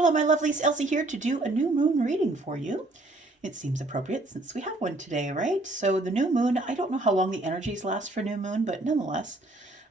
Hello, my lovelies. Elsie here to do a new moon reading for you. It seems appropriate since we have one today, right? So the new moon, I don't know how long the energies last for new moon, but nonetheless,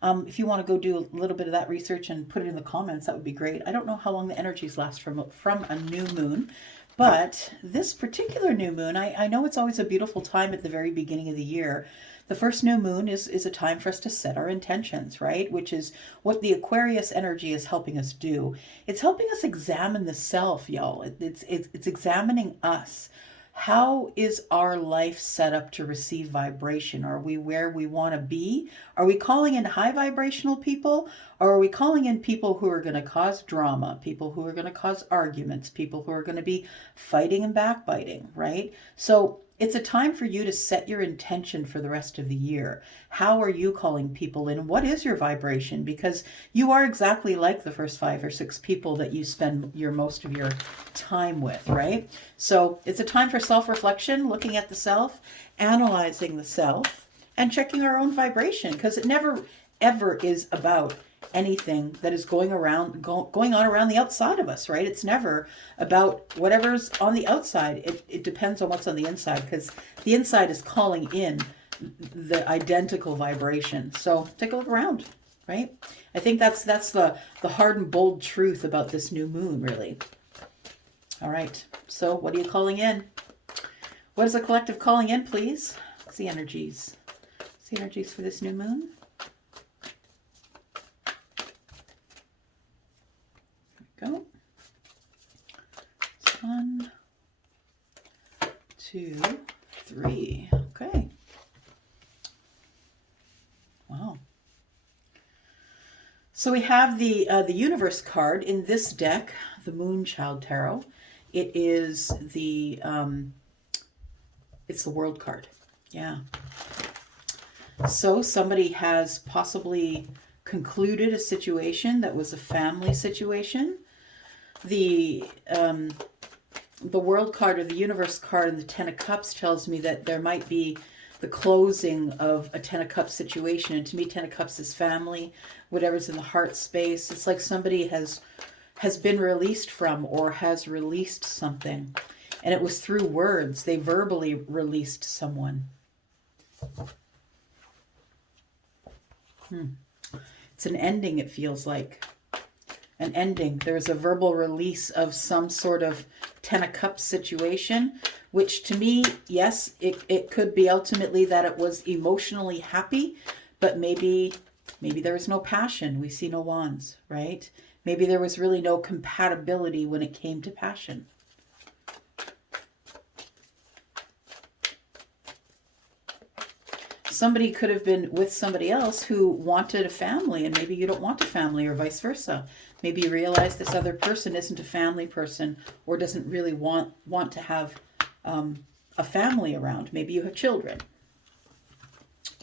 if you want to go do a little bit of that research and put it in the comments, that would be great. I don't know how long the energies last from a new moon, but this particular new moon, I know it's always a beautiful time at the very beginning of the year. The first new moon is a time for us to set our intentions, right? Which is what the Aquarius energy is helping us do. It's helping us examine the self, y'all. It's examining us. How is our life set up to receive vibration? Are we where we want to be? Are we calling in high vibrational people? Or are we calling in people who are going to cause drama, people who are going to cause arguments, people who are going to be fighting and backbiting, right? So it's a time for you to set your intention for the rest of the year. How are you calling people in? What is your vibration? Because you are exactly like the first 5 or 6 people that you spend most of your time with, right? So it's a time for self-reflection, looking at the self, analyzing the self, and checking our own vibration, because it never ever is about anything that is going on around the outside of us, right? It's never about whatever's on the outside. It depends on what's on the inside, because the inside is calling in the identical vibration. So take a look around, right? I think that's the hard and bold truth about this new moon, really. All right, so what are you calling in? What is the collective calling in, please? What's the energies? What's the energies for this new moon? Go. 1, 2, 3. Okay. Wow. So we have the universe card in this deck, the Moonchild Tarot. It is it's the World card. Yeah. So somebody has possibly concluded a situation that was a family situation. The World card, or the Universe card, and the Ten of Cups tells me that there might be the closing of a Ten of Cups situation. And to me, Ten of Cups is family, whatever's in the heart space. It's like somebody has been released from, or has released something. And it was through words. They verbally released someone. It's an ending, it feels like. An ending. There's a verbal release of some sort of Ten of Cups situation, which to me, yes, it could be ultimately that it was emotionally happy, but maybe there was no passion. We see no wands, right? Maybe there was really no compatibility when it came to passion. Somebody could have been with somebody else who wanted a family, and maybe you don't want a family, or vice versa. Maybe you realize this other person isn't a family person, or doesn't really want to have a family around. Maybe you have children.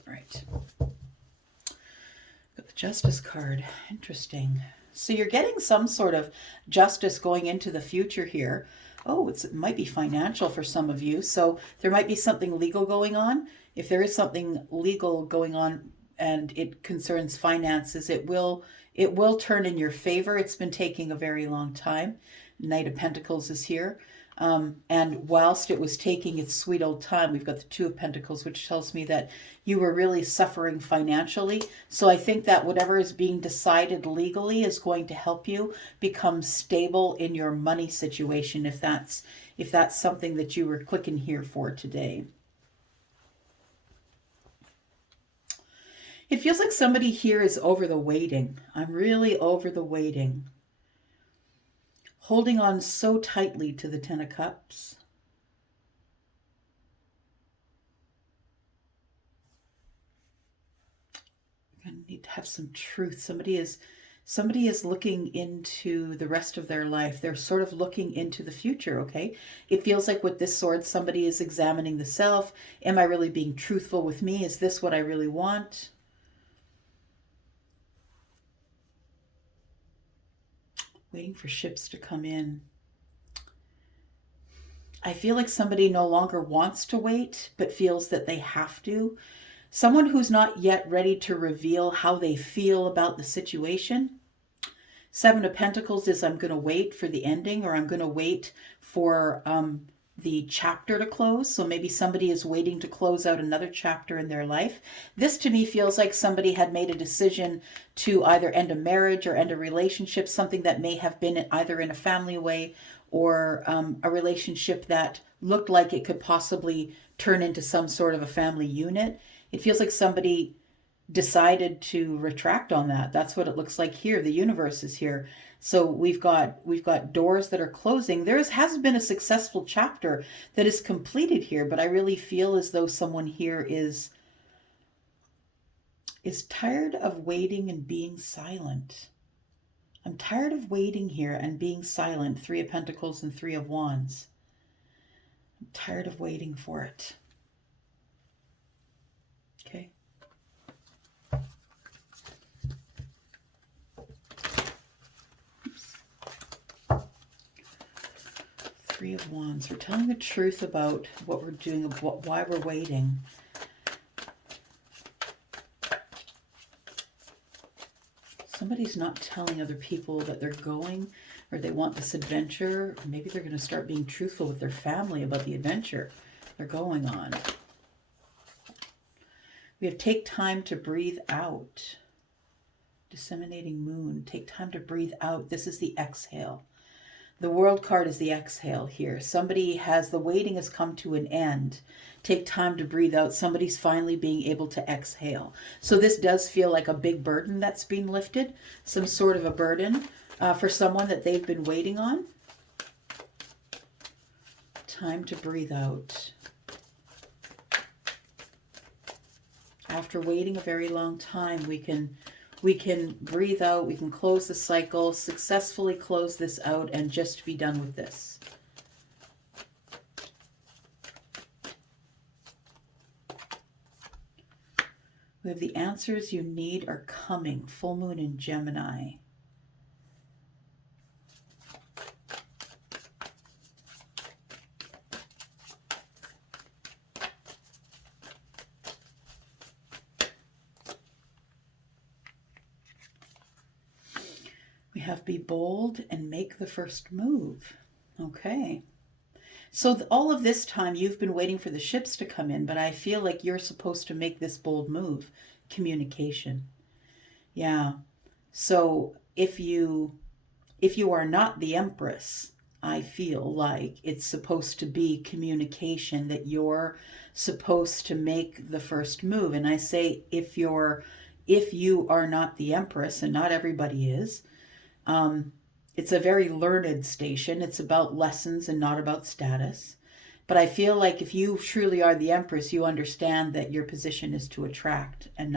Right. Got the Justice card. Interesting. So you're getting some sort of justice going into the future here. Oh, it might be financial for some of you. So there might be something legal going on. If there is something legal going on and it concerns finances, it will turn in your favor. It's been taking a very long time. Knight of Pentacles is here. And whilst it was taking its sweet old time, we've got the Two of Pentacles, which tells me that you were really suffering financially. So I think that whatever is being decided legally is going to help you become stable in your money situation, if that's something that you were clicking here for today. It feels like somebody here is over the waiting. I'm really over the waiting. Holding on so tightly to the Ten of Cups. You're going to need to have some truth. Somebody is looking into the rest of their life. They're sort of looking into the future, okay? It feels like with this sword, somebody is examining the self. Am I really being truthful with me? Is this what I really want? Waiting for ships to come in. I feel like somebody no longer wants to wait, but feels that they have to. Someone who's not yet ready to reveal how they feel about the situation. Seven of Pentacles is I'm going to wait for the ending, or I'm going to wait for the chapter to close. So maybe somebody is waiting to close out another chapter in their life. This to me feels like somebody had made a decision to either end a marriage or end a relationship, something that may have been either in a family way or a relationship that looked like it could possibly turn into some sort of a family unit. It feels like somebody decided to retract on that. That's what it looks like here. The universe is here. So we've got doors that are closing. There has been a successful chapter that is completed here, but I really feel as though someone here is tired of waiting and being silent. I'm tired of waiting here and being silent. Three of Pentacles and Three of Wands. I'm tired of waiting for it. Okay. Three of Wands. We're telling the truth about what we're doing, why we're waiting. Somebody's not telling other people that they're going or they want this adventure. Maybe they're going to start being truthful with their family about the adventure they're going on. We have take time to breathe out. Disseminating moon. Take time to breathe out. This is the exhale. The World card is the exhale here. Somebody has, the waiting has come to an end. Take time to breathe out. Somebody's finally being able to exhale. So this does feel like a big burden that's being lifted. Some sort of a burden for someone that they've been waiting on. Time to breathe out. After waiting a very long time, we can breathe out, we can close the cycle, successfully close this out, and just be done with this. We have the answers you need are coming. Full moon in Gemini. We have be bold and make the first move. Okay. So all of this time you've been waiting for the ships to come in, but I feel like you're supposed to make this bold move. Communication. Yeah. So if you are not the Empress, I feel like it's supposed to be communication, that you're supposed to make the first move. And I say if you are not the Empress, and not everybody is, it's a very learned station. It's about lessons and not about status. But I feel like if you truly are the Empress, you understand that your position is to attract and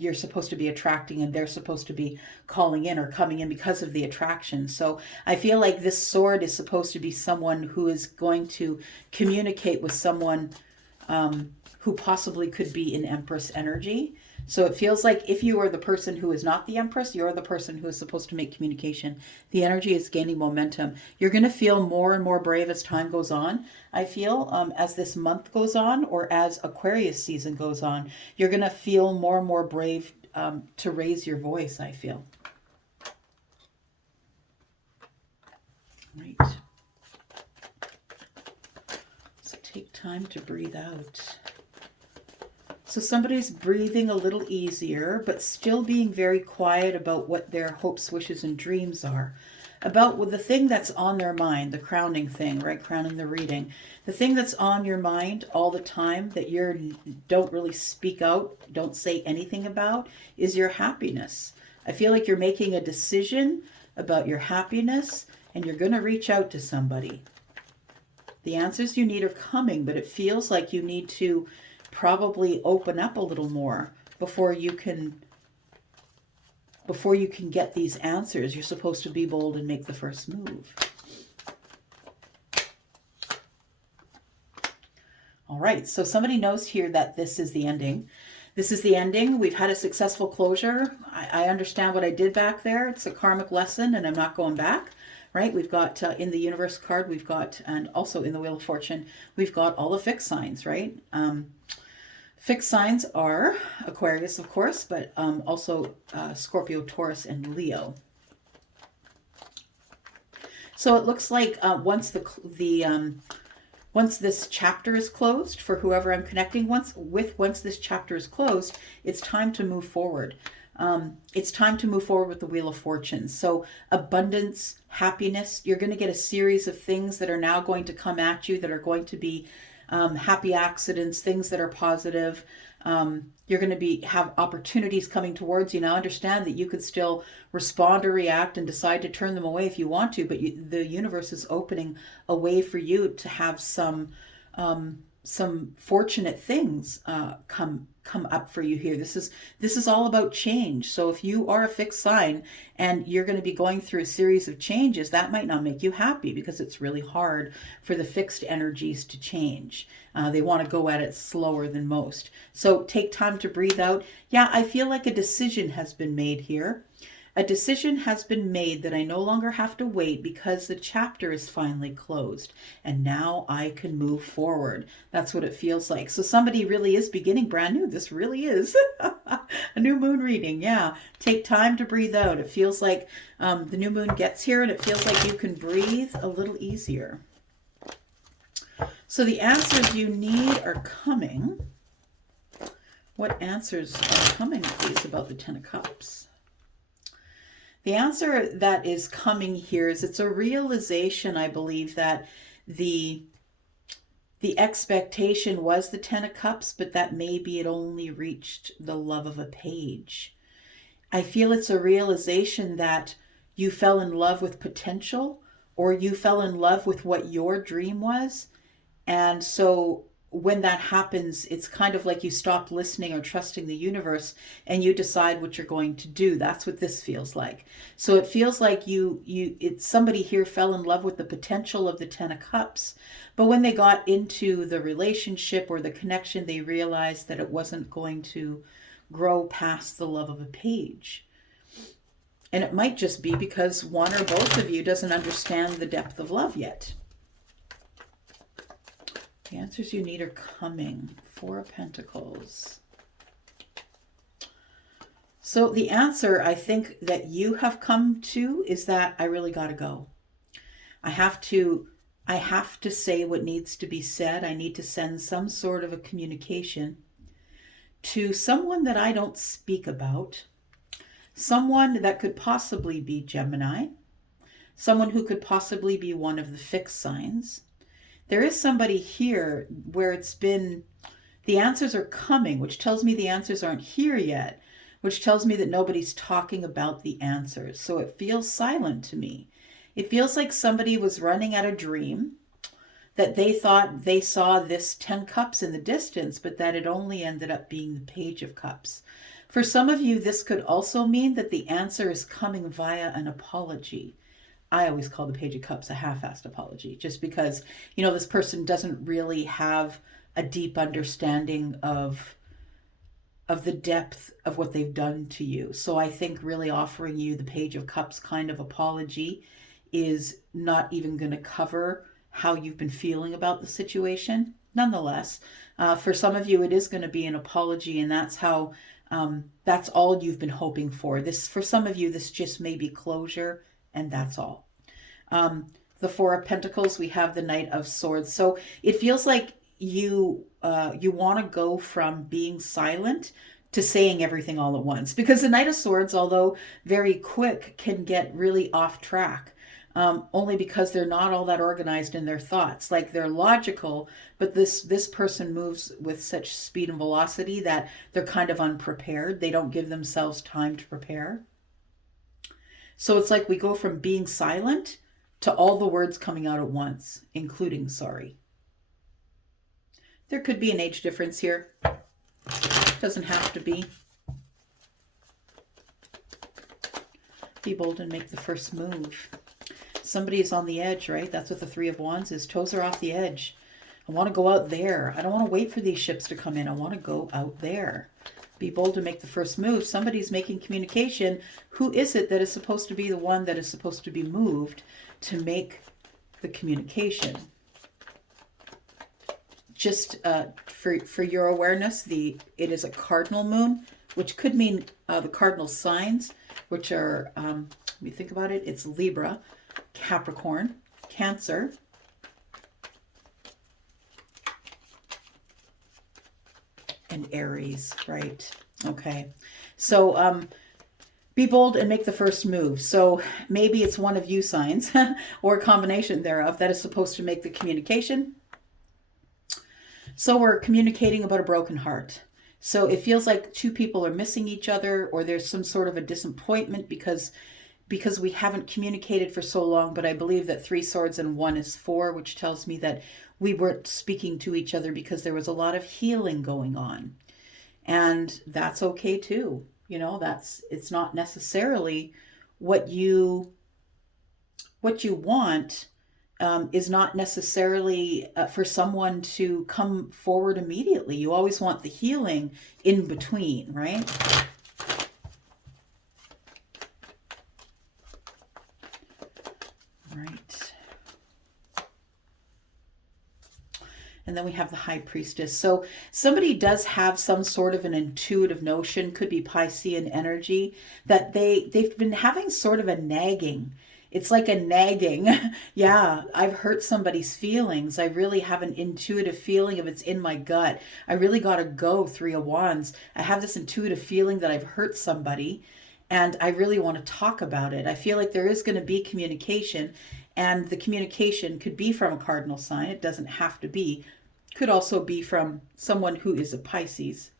you're supposed to be attracting, and they're supposed to be calling in or coming in because of the attraction. So I feel like this sword is supposed to be someone who is going to communicate with someone who possibly could be in Empress energy. So it feels like if you are the person who is not the Empress, you're the person who is supposed to make communication. The energy is gaining momentum. You're going to feel more and more brave as time goes on. I feel as this month goes on, or as Aquarius season goes on, you're going to feel more and more brave to raise your voice, I feel. Right. So take time to breathe out. So somebody's breathing a little easier, but still being very quiet about what their hopes, wishes, and dreams are. About the thing that's on their mind, the crowning thing, right? Crowning the reading. The thing that's on your mind all the time that you don't really speak out, don't say anything about, is your happiness. I feel like you're making a decision about your happiness, and you're going to reach out to somebody. The answers you need are coming, but it feels like you need to probably open up a little more before you can get these answers. You're supposed to be bold and make the first move. All right, so somebody knows here that this is the ending. This is the ending. We've had a successful closure. I understand what I did back there. It's a karmic lesson, and I'm not going back. Right? We've got in the universe card, we've got, and also in the Wheel of Fortune, we've got all the fixed signs, right? Fixed signs are Aquarius, of course, but also Scorpio, Taurus, and Leo. So it looks like once this chapter is closed, for whoever I'm connecting once this chapter is closed, it's time to move forward. It's time to move forward with the Wheel of Fortune. So abundance, happiness, you're going to get a series of things that are now going to come at you that are going to be happy accidents, things that are positive. You're going to have opportunities coming towards you. Now understand that you could still respond or react and decide to turn them away if you want to, but the universe is opening a way for you to have some fortunate things come up for you here. This is all about change. So if you are a fixed sign and you're going to be going through a series of changes, that might not make you happy because it's really hard for the fixed energies to change. They want to go at it slower than most. So take time to breathe out. Yeah, I feel like a decision has been made here. A decision has been made that I no longer have to wait because the chapter is finally closed and now I can move forward. That's what it feels like. So somebody really is beginning brand new. This really is a new moon reading. Yeah. Take time to breathe out. It feels like the new moon gets here and it feels like you can breathe a little easier. So the answers you need are coming. What answers are coming, please, about the Ten of Cups? The answer that is coming here is it's a realization, I believe, that the expectation was the Ten of Cups, but that maybe it only reached the love of a page. I feel it's a realization that you fell in love with potential, or you fell in love with what your dream was. And so when that happens, it's kind of like you stop listening or trusting the universe and you decide what you're going to do. That's what this feels like. So it feels like somebody here fell in love with the potential of the Ten of Cups. But when they got into the relationship or the connection, they realized that it wasn't going to grow past the love of a page. And it might just be because one or both of you doesn't understand the depth of love yet. The answers you need are coming. Four of Pentacles. So the answer I think that you have come to is that I really got to go. I have to say what needs to be said. I need to send some sort of a communication to someone that I don't speak about. Someone that could possibly be Gemini. Someone who could possibly be one of the fixed signs. There is somebody here where it's been, the answers are coming, which tells me the answers aren't here yet, which tells me that nobody's talking about the answers. So it feels silent to me. It feels like somebody was running at a dream, that they thought they saw this 10 cups in the distance, but that it only ended up being the Page of Cups. For some of you, this could also mean that the answer is coming via an apology. I always call the Page of Cups a half-assed apology, just because, this person doesn't really have a deep understanding of the depth of what they've done to you. So I think really offering you the Page of Cups kind of apology is not even going to cover how you've been feeling about the situation. Nonetheless, for some of you, it is going to be an apology, and that's how, that's all you've been hoping for. For some of you, this just may be closure, and that's all. The Four of Pentacles, we have the Knight of Swords. So it feels like you want to go from being silent to saying everything all at once, because the Knight of Swords, although very quick, can get really off track. Only because they're not all that organized in their thoughts. Like, they're logical, but this person moves with such speed and velocity that they're kind of unprepared. They don't give themselves time to prepare. So it's like we go from being silent to all the words coming out at once, including sorry. There could be an age difference here. Doesn't have to be. Be bold and make the first move. Somebody is on the edge, right? That's what the Three of Wands is. Toes are off the edge. I want to go out there. I don't want to wait for these ships to come in. I want to go out there. Be bold to make the first move. Somebody's making communication. Who is it that is supposed to be the one that is supposed to be moved to make the communication? just for your awareness, it is a cardinal moon, which could mean the cardinal signs, which are, let me think about it, it's Libra, Capricorn, Cancer, and Aries, right? Okay. So be bold and make the first move. So maybe it's one of you signs or a combination thereof that is supposed to make the communication. So we're communicating about a broken heart. So it feels like two people are missing each other, or there's some sort of a disappointment because we haven't communicated for so long. But I believe that 3 swords and 1 is 4, which tells me that we weren't speaking to each other because there was a lot of healing going on. And that's okay too. You know, it's not necessarily what you want, is not necessarily for someone to come forward immediately. You always want the healing in between, right? Right. And then we have the High Priestess. So somebody does have some sort of an intuitive notion, could be Piscean energy, that they've been having sort of a nagging. It's like a nagging. Yeah, I've hurt somebody's feelings. I really have an intuitive feeling of it's in my gut. I really got to go, 3 of Wands. I have this intuitive feeling that I've hurt somebody and I really want to talk about it. I feel like there is going to be communication, and the communication could be from a cardinal sign. It doesn't have to be. Could also be from someone who is a Pisces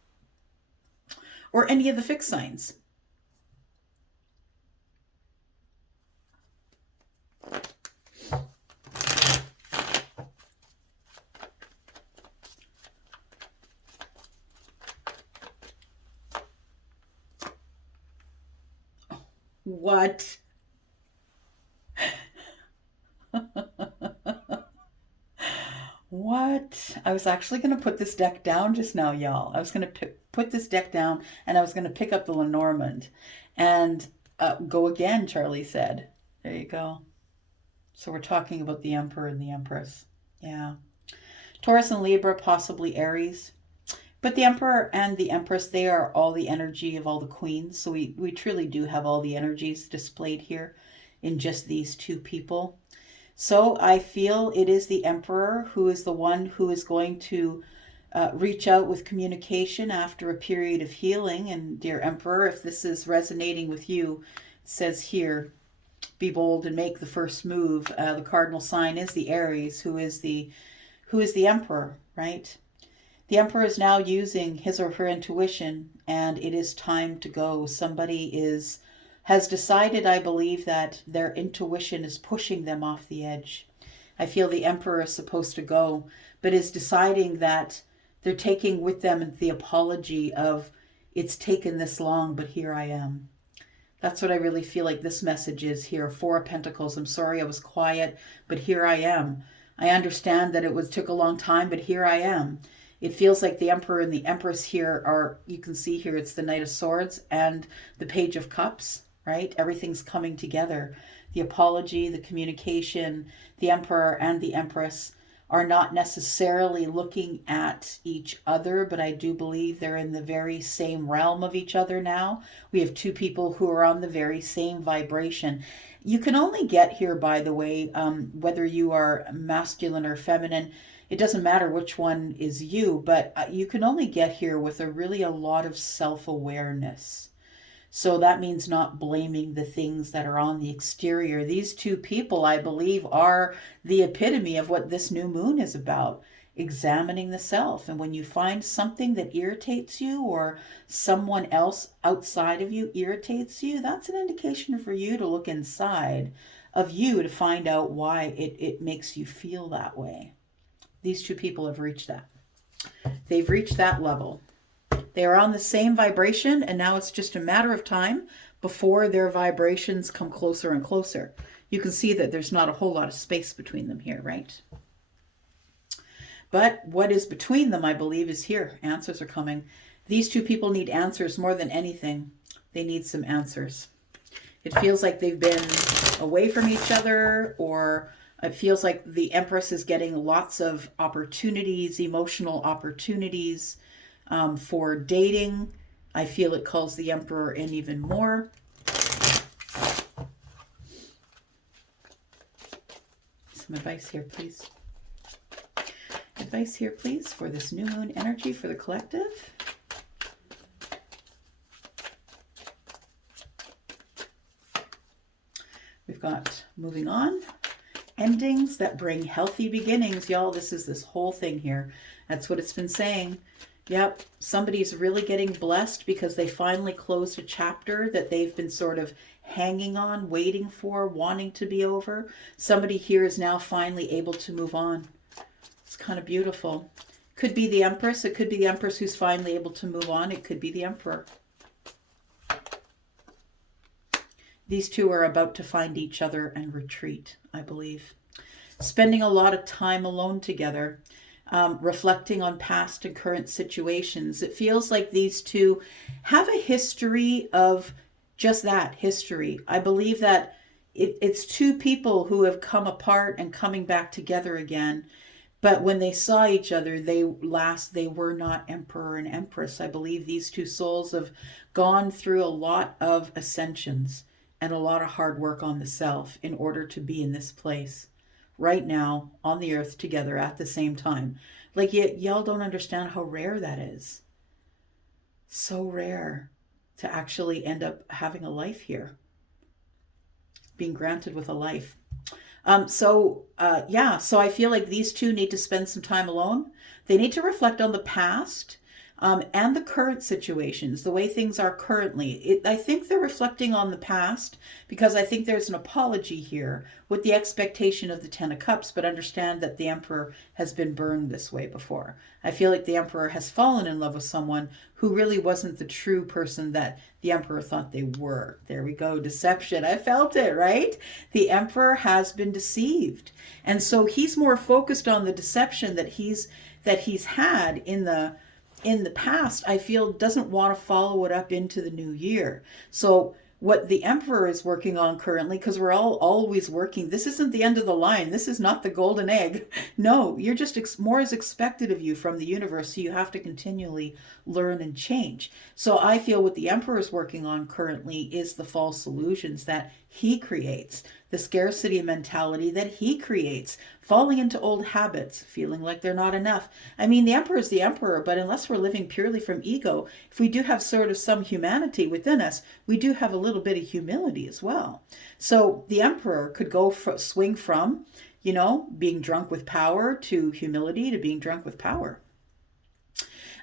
or any of the fixed signs. What? What? I was actually going to put this deck down just now, y'all. I was going to put this deck down and I was going to pick up the Lenormand and go again, Charlie said. There you go. So we're talking about the Emperor and the Empress. Yeah. Taurus and Libra, possibly Aries. But the Emperor and the Empress, they are all the energy of all the queens. So we truly do have all the energies displayed here in just these 2 people. So I feel it is the Emperor who is the one who is going to reach out with communication after a period of healing. And dear Emperor, if this is resonating with you, it says here, be bold and make the first move. The cardinal sign is the Aries, who is the Emperor, right? The Emperor is now using his or her intuition, and it is time to go. Somebody has decided, I believe, that their intuition is pushing them off the edge. I feel the Emperor is supposed to go, but is deciding that they're taking with them the apology of, it's taken this long, but here I am. That's what I really feel like this message is here. 4 of Pentacles. I'm sorry I was quiet, but here I am. I understand that took a long time, but here I am. It feels like the Emperor and the Empress here are, you can see here, it's the Knight of Swords and the Page of Cups, right? Everything's coming together. The apology, the communication, the Emperor and the Empress are not necessarily looking at each other, but I do believe they're in the very same realm of each other now. We have 2 people who are on the very same vibration. You can only get here, by the way, whether you are masculine or feminine. It doesn't matter which one is you, but you can only get here with a lot of self-awareness. So that means not blaming the things that are on the exterior. These 2 people, I believe, are the epitome of what this new moon is about. Examining the self. And when you find something that irritates you, or someone else outside of you irritates you, that's an indication for you to look inside of you to find out why it makes you feel that way. These 2 people have reached that. They've reached that level. They are on the same vibration, and now it's just a matter of time before their vibrations come closer and closer. You can see that there's not a whole lot of space between them here, right? But what is between them, I believe, is here. Answers are coming. These 2 people need answers more than anything. They need some answers. It feels like they've been away from each other, or It feels like the Empress is getting lots of opportunities, emotional opportunities for dating. I feel it calls the Emperor in even more. Some advice here, please. Advice here, please, for this new moon energy for the collective. We've got moving on. Endings that bring healthy beginnings. Y'all, this is this whole thing here. That's what it's been saying. Yep, somebody's really getting blessed because they finally closed a chapter that they've been sort of hanging on, waiting for, wanting to be over. Somebody here is now finally able to move on. It's kind of beautiful. Could be the Empress. It could be the Empress who's finally able to move on. It could be the Emperor. These two are about to find each other and retreat, I believe. Spending a lot of time alone together, reflecting on past and current situations. It feels like these two have a history of just that, history. I believe that it's two people who have come apart and coming back together again. But when they saw each other, they were not Emperor and Empress. I believe these two souls have gone through a lot of ascensions and a lot of hard work on the self in order to be in this place right now on the earth together at the same time. Like, y'all don't understand how rare that is. So rare to actually end up having a life here, being granted with a life. So I feel like these two need to spend some time alone. They need to reflect on the past and the current situations, the way things are currently. I think they're reflecting on the past because I think there's an apology here with the expectation of the Ten of Cups, but understand that the Emperor has been burned this way before. I feel like the Emperor has fallen in love with someone who really wasn't the true person that the Emperor thought they were. There we go, deception. I felt it, right? The Emperor has been deceived. And so he's more focused on the deception that he's had in the past. I feel doesn't want to follow it up into the new year. So what the Emperor is working on currently, because we're all always working, this isn't the end of the line. This is not the golden egg. No, you're just more is expected of you from the universe. So you have to continually learn and change. So I feel what the Emperor is working on currently is the false illusions that he creates, the scarcity mentality that he creates, falling into old habits, feeling like they're not enough. I mean, the Emperor is the Emperor, but unless we're living purely from ego, if we do have sort of some humanity within us, we do have a little bit of humility as well. So the Emperor could swing from, being drunk with power to humility to being drunk with power.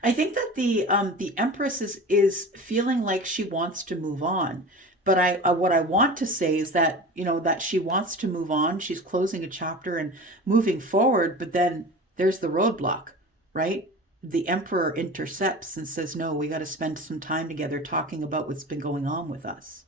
I think that the Empress is feeling like she wants to move on. But what I want to say is that, that she wants to move on. She's closing a chapter and moving forward, but then there's the roadblock, right? The Emperor intercepts and says, no, we got to spend some time together talking about what's been going on with us.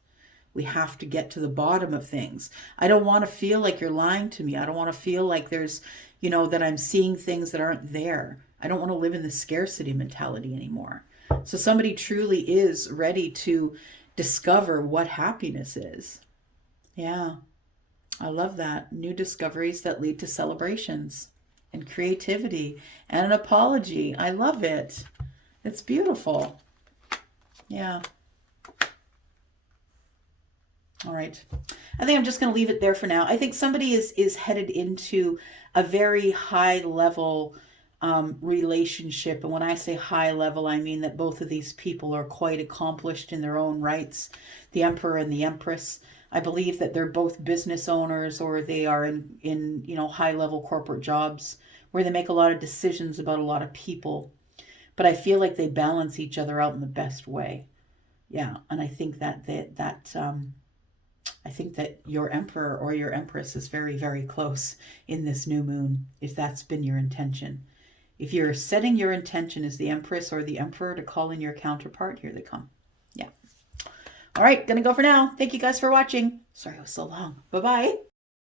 We have to get to the bottom of things. I don't want to feel like you're lying to me. I don't want to feel like there's, that I'm seeing things that aren't there. I don't want to live in the scarcity mentality anymore. So somebody truly is ready to discover what happiness is. Yeah, I love that. New discoveries that lead to celebrations and creativity and an apology. I love it. It's beautiful. Yeah. All right. I think I'm just going to leave it there for now. I think somebody is headed into a very high level relationship. And when I say high level, I mean that both of these people are quite accomplished in their own rights, the Emperor and the Empress. I believe that they're both business owners or they are in high level corporate jobs where they make a lot of decisions about a lot of people. But I feel like they balance each other out in the best way. Yeah, and I think that I think that your Emperor or your Empress is very, very close in this new moon, if that's been your intention. If you're setting your intention as the Empress or the Emperor to call in your counterpart, here they come. Yeah. All right, gonna go for now. Thank you guys for watching. Sorry it was so long. Bye-bye.